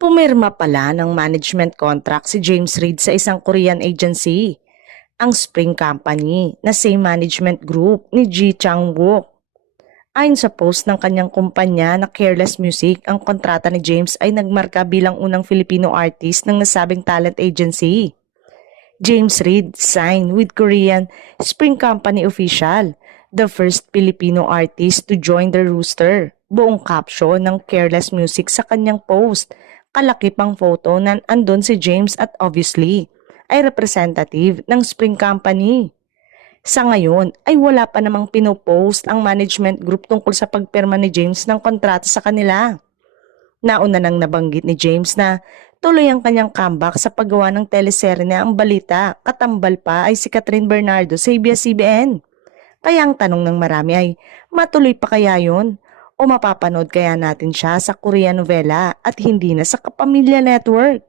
Pumirma pala ng management contract si James Reid sa isang Korean agency, ang Spring Company na same management group ni Ji Chang-wook. Ayon sa post ng kanyang kumpanya na Careless Music, ang kontrata ni James ay nagmarka bilang unang Filipino artist ng nasabing talent agency. James Reid signed with Korean Spring Company official, the first Filipino artist to join the roster. Buong caption ng Careless Music sa kanyang post. Kalaki pang photo na andon si James at obviously ay representative ng Spring Company. Sa ngayon ay wala pa namang pinopost ang management group tungkol sa pagpirma ni James ng kontrata sa kanila. Nauna nang nabanggit ni James na tuloy ang kanyang comeback sa paggawa ng teleserye na Ang Balita, katambal pa ay si Catherine Bernardo sa ABS-CBN. Kaya ang tanong ng marami ay, matuloy pa kaya yun? O mapapanood kaya natin siya sa Korean novela at hindi na sa Kapamilya Network?